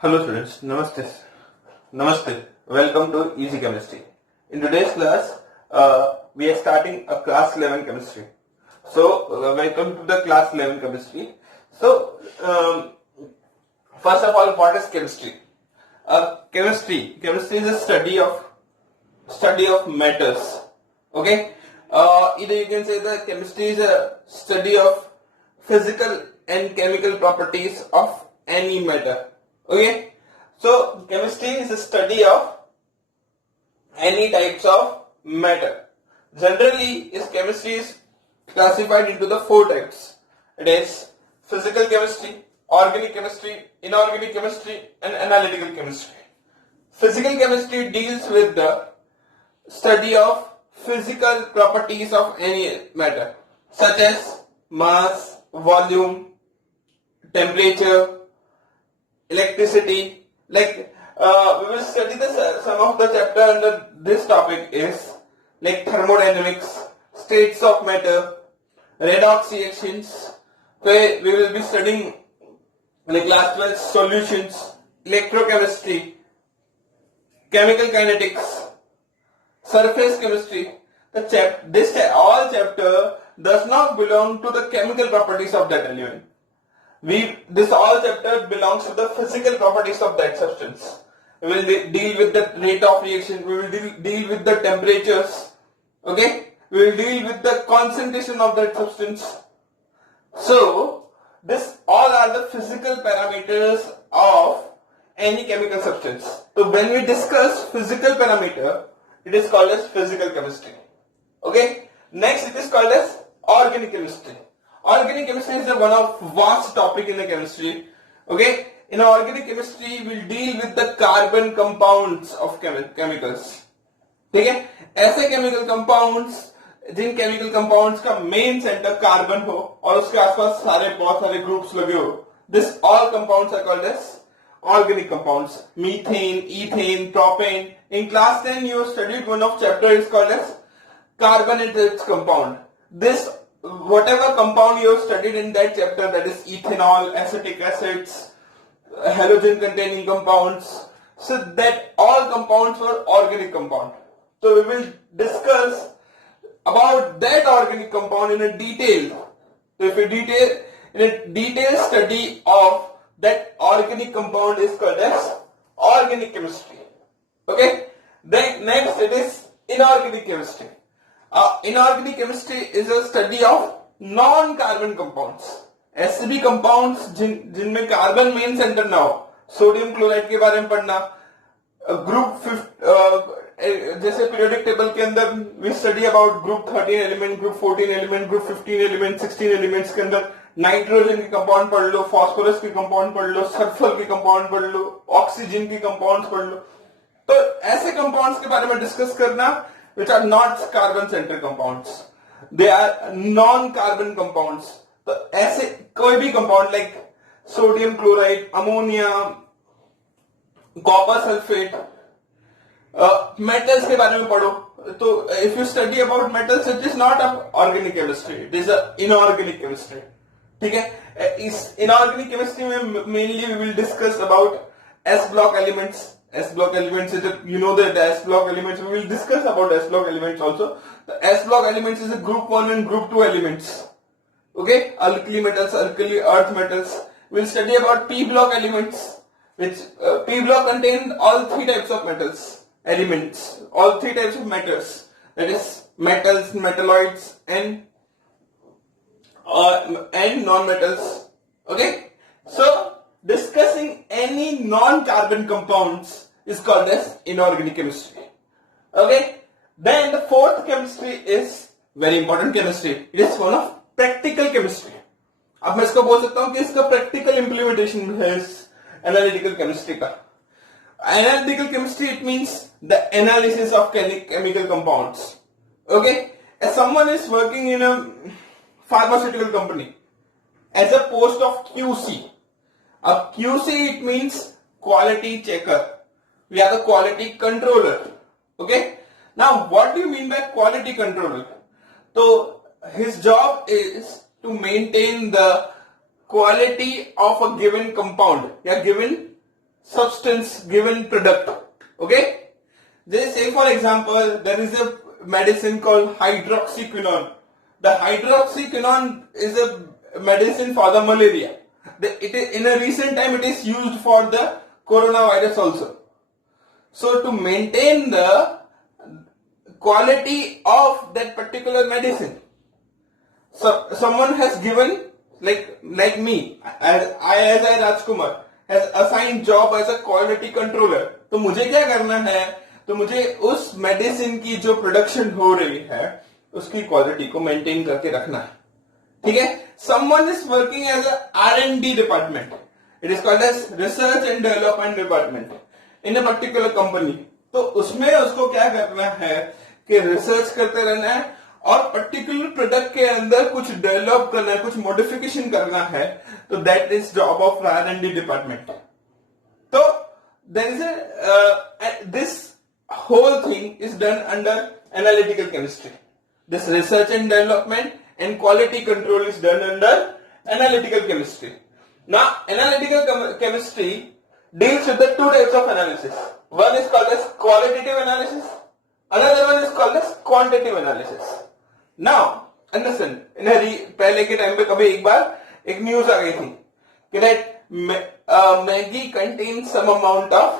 Hello students, Namaste. Namaste. Welcome to Easy Chemistry. In today's class, we are starting a class 11 chemistry. So, welcome to the class 11 chemistry. So, first of all, what is chemistry? Chemistry is a study of matters. Okay. Either you can say that chemistry is a study of physical and chemical properties of any matter. Okay, so chemistry is a study of any types of matter. Generally, chemistry is classified into the four types. It is physical chemistry, organic chemistry, inorganic chemistry, and analytical chemistry. Physical chemistry deals with the study of physical properties of any matter, such as mass, volume, temperature, electricity. Like we will study some of the chapter under this topic is like thermodynamics, states of matter, redox reactions, where we will be studying like class 12 solutions, electrochemistry, chemical kinetics, surface chemistry. All chapter does not belong to the chemical properties of that element. This all chapter belongs to the physical properties of that substance. We will deal with the rate of reaction. We will deal with the temperatures. Okay, we will deal with the concentration of that substance. So this all are the physical parameters of any chemical substance. So when we discuss physical parameter, it is called as physical chemistry. Okay. Next, it is called as organic chemistry. Organic chemistry is one of vast topic in the chemistry. Okay, in organic chemistry we will deal with the carbon compounds of chemicals. ठीक है, ऐसे chemical compounds जिन chemical compounds का main center carbon हो और उसके आसपास बहुत सारे groups लगे हो, this all compounds are called as organic compounds. Methane, ethane, propane. In class 10 you have studied one of chapter is called as carbon and its compound. This whatever compound you have studied in that chapter, that is ethanol, acetic acids, halogen containing compounds, so that all compounds were organic compound. So we will discuss about that organic compound in a detail. So if a detailed study of that organic compound is called as organic chemistry. Okay. Then next it is inorganic chemistry. Inorganic chemistry is a study of non-carbon compounds. ऐसे भी compounds जिनमें carbon main centre ना हो, sodium chloride के बारे में पढ़ना, group जैसे पीरियोडिक टेबल के अंदर we study about group 13 element, group 14 element, group 15 element, 16 elements के अंदर नाइट्रोजन के कंपाउंड पढ़ लो, फास्फोरस के कंपाउंड पढ़ लो, सल्फर के कंपाउंड पढ़ लो, ऑक्सीजन के कंपाउंड पढ़ लो. तो ऐसे कंपाउंड्स के बारे में डिस्कस करना which are not carbon center compounds. They are non-carbon compounds. तो ऐसे कोई भी compound like sodium chloride, ammonia, copper sulfate, metals के बारे में पढ़ो. तो if you study about metals, it is not an organic chemistry. It is an inorganic chemistry. ठीक है. इस inorganic chemistry में mainly we will discuss about S block elements. S block elements is you know that S block elements, we will discuss about S block elements also. The S block elements is a group 1 and group 2 elements. Okay, alkali metals, alkali earth metals. We will study about P block elements, which P block contain all three types of metals, elements, all three types of matters. That is metals, metalloids, and non-metals. Okay, so discussing any non-carbon compounds is called as inorganic chemistry. Okay. Then the fourth chemistry is very important chemistry. It is one of practical chemistry. अब मैं इसको बोल सकता हूँ कि इसका practical implementation है analytical chemistry का. Analytical chemistry, it means the analysis of chemical compounds. Okay. As someone is working in a pharmaceutical company as a post of QC. A QC, it means quality checker. We are the quality controller. Okay. Now, what do you mean by quality controller? So, his job is to maintain the quality of a given compound या given substance given product. Okay? Just say for example, there is a medicine called hydroxyquinone. The hydroxyquinone is a medicine for the malaria. In a recent time, it is used for the coronavirus also. So to maintain the quality of that particular medicine, so someone has given, like me, as I Rajkumar, has assigned job as a quality controller. तो मुझे क्या करना है? तो मुझे उस medicine की जो प्रोडक्शन हो रही है उसकी क्वालिटी को मेंटेन करके रखना है. ठीक है? Someone is working as a R&D department. It is called as Research and Development Department in a particular company. तो उसमें उसको क्या करना है कि रिसर्च करते रहना है और पर्टिकुलर प्रोडक्ट के अंदर कुछ डेवलप करना है, कुछ मॉडिफिकेशन करना है. तो that is job of R&D department. तो there is this whole thing is done under analytical chemistry. This research and development and quality control is done under analytical chemistry. Now, analytical chemistry deals with the two types of analysis. One is called as qualitative analysis. Another one is called as quantitative analysis. Now, understand, पहले के time पे कभी एक बार एक news आ गई थी कि that Maggi contains some amount of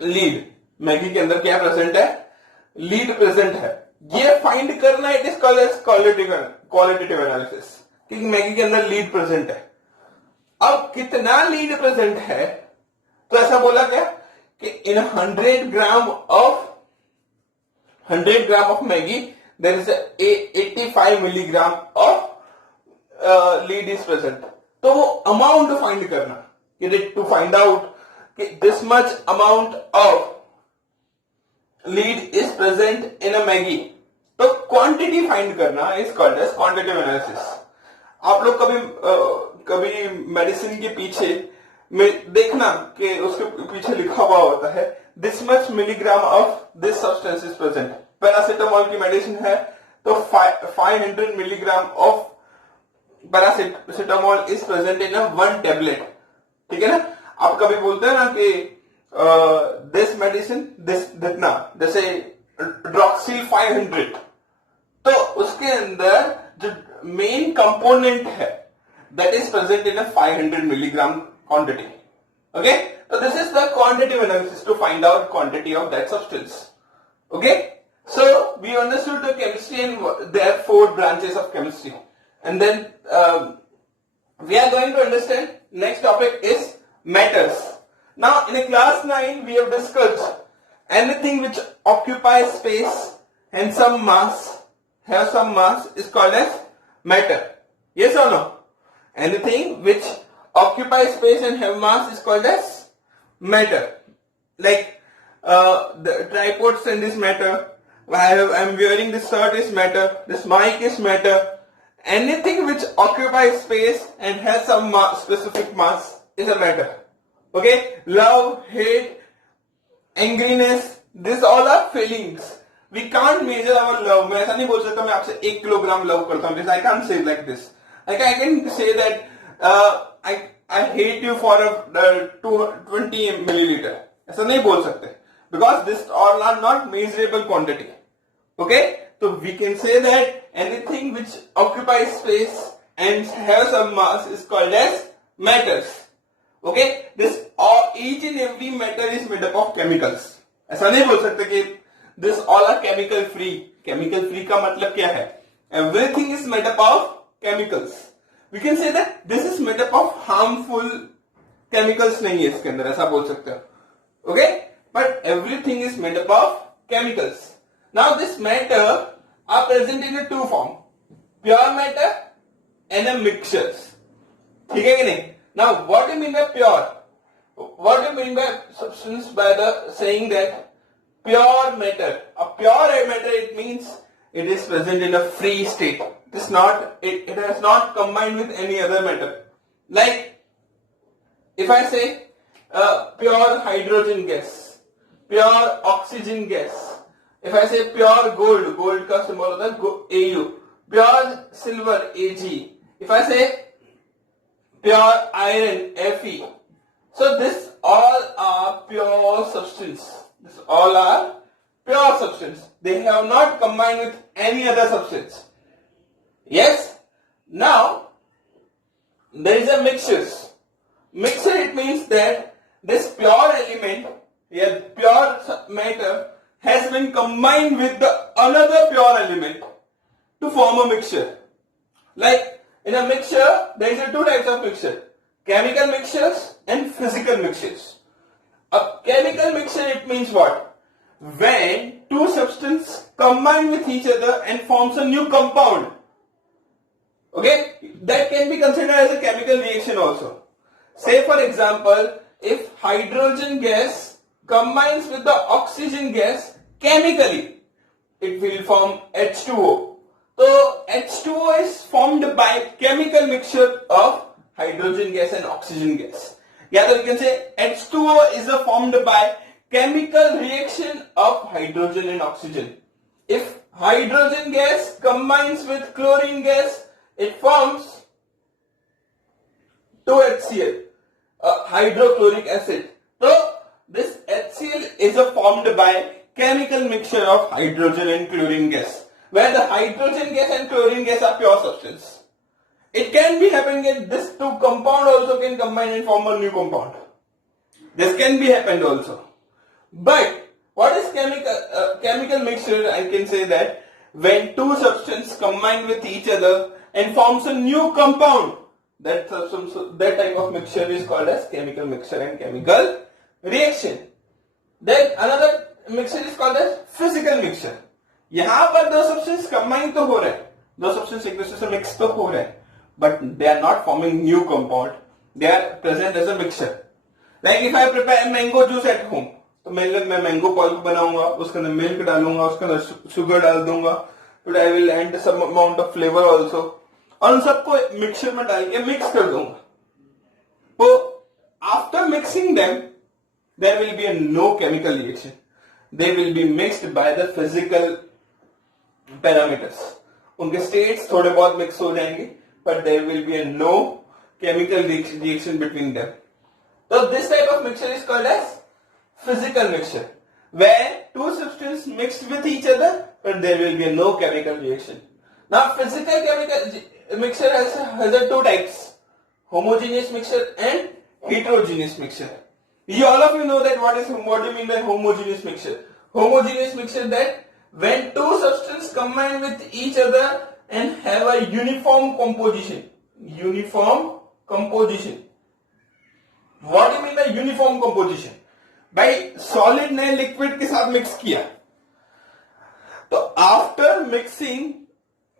lead. Maggi के अंदर क्या प्रेजेंट है? लीड प्रेजेंट है. ये फाइंड करना it is called as qualitative analysis कि मैगी के अंदर लीड प्रेजेंट है. अब कितना लीड प्रेजेंट है? तो ऐसा बोला गया कि in 100 gram of Maggi there is 85 milligram of lead is present. तो वो अमाउंट फाइंड करना, टू फाइंड आउट कि this much amount of lead is present in a Maggi. तो क्वांटिटी फाइंड करना is called as quantitative analysis. आप लोग कभी medicine के पीछे में देखना कि उसके पीछे लिखा हुआ होता है this much milligram of this substance is present. Paracetamol की मेडिसिन है तो 500 milligram of paracetamol is present in one tablet. ठीक है ना? आप कभी बोलते हैं ना कि दिस मेडिसिन दितना जैसे ड्रॉक्सिल 500, तो उसके अंदर जो मेन कंपोनेंट है that is present in 500 milligram quantity. Okay, so this is the quantitative analysis to find out quantity of that substance. Okay, so we understood the chemistry and there are 4 branches of chemistry, and then we are going to understand next topic is matters. Now in a class 9 we have discussed anything which occupies space and have some mass is called as matter. Yes or no? Anything which occupies space and have mass is called as matter. Like the tripods in this matter. I'm wearing this shirt is matter. This mic is matter. Anything which occupies space and has some specific mass is a matter. Okay? Love, hate, angriness, these all are feelings. We can't measure our love. मैं ऐसा नहीं बोल सकता मैं आपसे 1 kilogram love करता हूँ. I can't say like this. Like I can say that I hate you for 20 milliliter. ऐसा नहीं बोल सकते because this all are not measurable quantity. Okay, so we can say that anything which occupies space and has a mass is called as matters. Okay, each and every matter is made up of chemicals. ऐसा नहीं बोल सकते कि this all are chemical free. Chemical free का मतलब क्या है? Everything is made up of chemicals. We can say that this is made up of harmful chemicals नहीं है इसके अंदर, ऐसा बोल सकते हो. Okay, but everything is made up of chemicals. Now this matter are present in a 2 form, pure matter and a mixtures. ठीक है कि नहीं? Now what do you mean by pure? What do you mean by substance by the saying that pure matter? A pure matter, it means it is present in a free state. It has not combined with any other matter. Like if I say pure hydrogen gas, pure oxygen gas. If I say pure gold का symbol होता है AU. Pure silver AG. If I say pure iron Fe. So this all are pure substance. This all are pure substance. They have not combined with any other substance. Yes? Now, there is a mixtures. Mixture, it means that this pure element, pure matter has been combined with the another pure element to form a mixture. Like in a mixture, there is two types of mixture: chemical mixtures and physical mixtures. A chemical mixture, it means what? When two substances combine with each other and forms a new compound. Okay, that can be considered as a chemical reaction also. Say for example, if hydrogen gas combines with the oxygen gas chemically, it will form H2O. So H2O is formed by chemical mixture of hydrogen gas and oxygen gas. Yeah, so we can say H2O is formed by chemical reaction of hydrogen and oxygen. If hydrogen gas combines with chlorine gas, it forms 2HCl, hydrochloric acid. So this HCl is formed by chemical mixture of hydrogen and chlorine gas, where the hydrogen gas and chlorine gas are pure substance. It can be happening that this two compound also can combine and form a new compound. This can be happened also. But what is chemical mixture? I can say that when two substances combine with each other and forms a new compound, that type of mixture is called as chemical mixture and chemical reaction. Then another mixture is called as physical mixture. यहाँ पर दो substances combine तो हो रहे हैं, दो substances एक दूसरे से mix तो हो रहे हैं, but they are not forming new compound. They are present as a mixture. Like if I prepare mango juice at home, तो मैं mango pulp बनाऊंगा, उसके अंदर milk डालूंगा, उसके अंदर sugar डाल दूंगा, but I will add some amount of flavor also, और उन सबको मिक्सर में डाल के मिक्स कर दूंगा. तो after mixing them, there will be no chemical reaction. They will be mixed by the physical parameters. उनके states थोड़े बहुत mix हो जाएंगे, but there will be no chemical reaction between them. So this type of mixture is called as physical mixture, where two substances mixed with each other, but there will be no chemical reaction. Now physical chemical mixture has two types: homogeneous mixture and heterogeneous mixture. All of you know that what do you mean by homogeneous mixture? Homogeneous mixture, that when two substances combine with each other and have a uniform composition. Uniform composition. What do you mean by uniform composition? By solid ने liquid के साथ mix किया, तो after mixing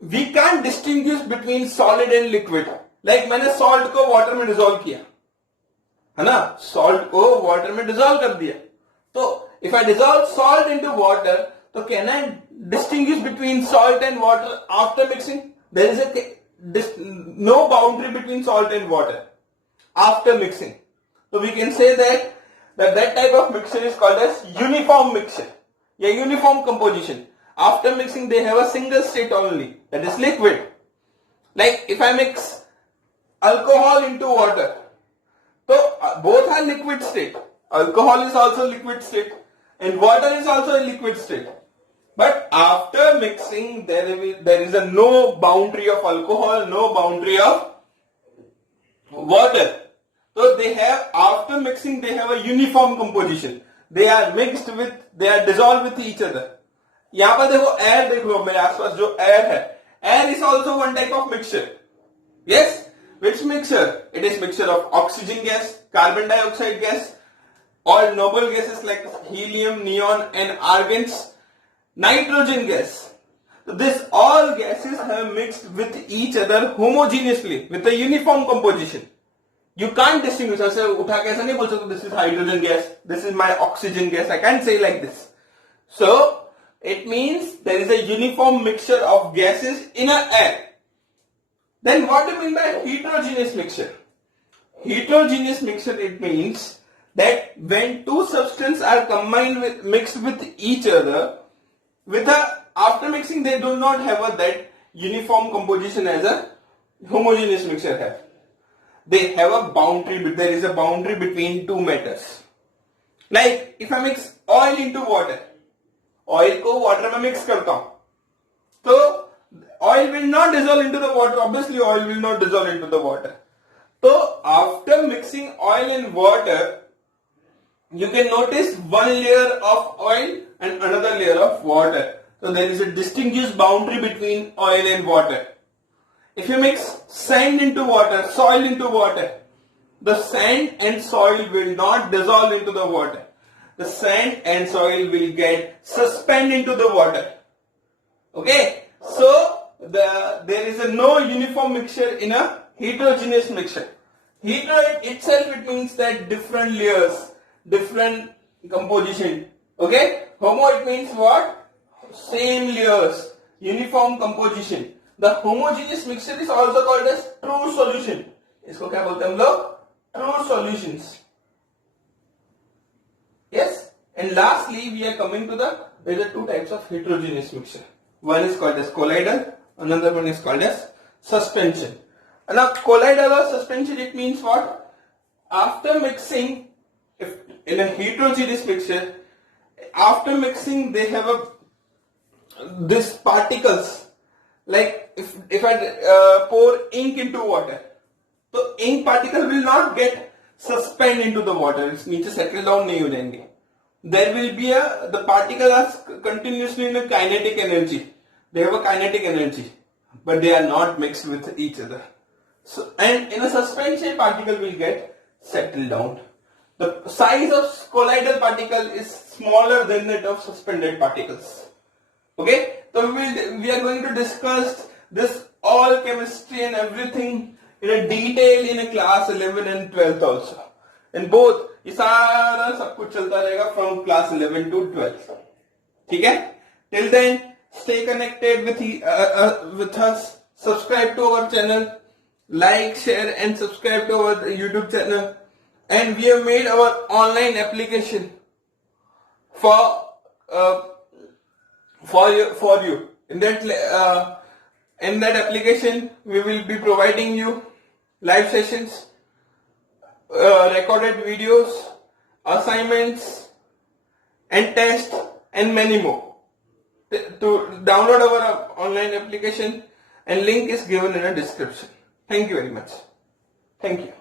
we can't distinguish between solid and liquid. Like मैंने salt को water में dissolve किया, है ना, salt को water में dissolve कर दिया. तो if I dissolve salt into water, so can I distinguish between salt and water after mixing? There is no boundary between salt and water after mixing. So we can say that type of mixture is called as uniform mixture. Yeah, uniform composition. After mixing they have a single state only, that is liquid. Like if I mix alcohol into water, so both are liquid state. Alcohol is also liquid state and water is also a liquid state. But after mixing there is a no boundary of alcohol, no boundary of water. So they have, after mixing they have a uniform composition. They are dissolved with each other. यहाँ पर देखो air, देख लो मेरे आसपास जो air है, air is also one type of mixture. Yes, which mixture? It is mixture of oxygen gas, carbon dioxide gas, all noble gases like helium, neon and argons, nitrogen gas. So this all gases have mixed with each other homogeneously with a uniform composition. You can't distinguish. ऐसे उठा के ऐसा नहीं बोल सकते this is hydrogen gas, this is my oxygen gas. I can't say like this. So it means there is a uniform mixture of gases in an air. Then what do you mean by heterogeneous mixture? Heterogeneous mixture, it means that when two substances are combined mixed with each other, after mixing they do not have that uniform composition as a homogeneous mixture have. they have a boundary, there is a boundary between two matters. Like if I mix oil into water, oil को water में mix करता हूँ, तो oil will not dissolve into the water. Obviously, oil will not dissolve into the water. So after mixing oil and water, you can notice one layer of oil and another layer of water. So there is a distinguished boundary between oil and water. If you mix sand into water, soil into water, the sand and soil will not dissolve into the water. The sand and soil will get suspended into the water. Okay, so there is a no uniform mixture in a heterogeneous mixture. Hetero itself, it means that different layers, different composition. Okay, homo it means what? Same layers, uniform composition. The homogeneous mixture is also called as true solution. इसको क्या बोलते हैं हम लोग? True solutions. Yes. And lastly, we are coming to there are two types of heterogeneous mixture. One is called as colloidal, another one is called as suspension. And now colloidal or suspension, it means what? After mixing, if in a heterogeneous mixture, after mixing they have these particles. Like if I pour ink into water, so ink particle will not get suspended into the water. It's नीचे settle down नहीं हो जाएंगे. There will be the particles are continuously in a kinetic energy. They have a kinetic energy, but they are not mixed with each other. So, and in a suspension, particle will get settled down. The size of colloidal particle is smaller than that of suspended particles. Okay, so we are going to discuss this all chemistry and everything in a detail in a class 11 and 12th also. In both, ये सारा सब कुछ चलता रहेगा from class 11 to 12. ठीक है? Till then, stay connected with us. Subscribe to our channel. Like, share, and subscribe to our YouTube channel. And we have made our online application for you. In that application, we will be providing you live sessions, recorded videos, assignments, and tests, and many more. To download our online application, and link is given in the description. Thank you very much. Thank you.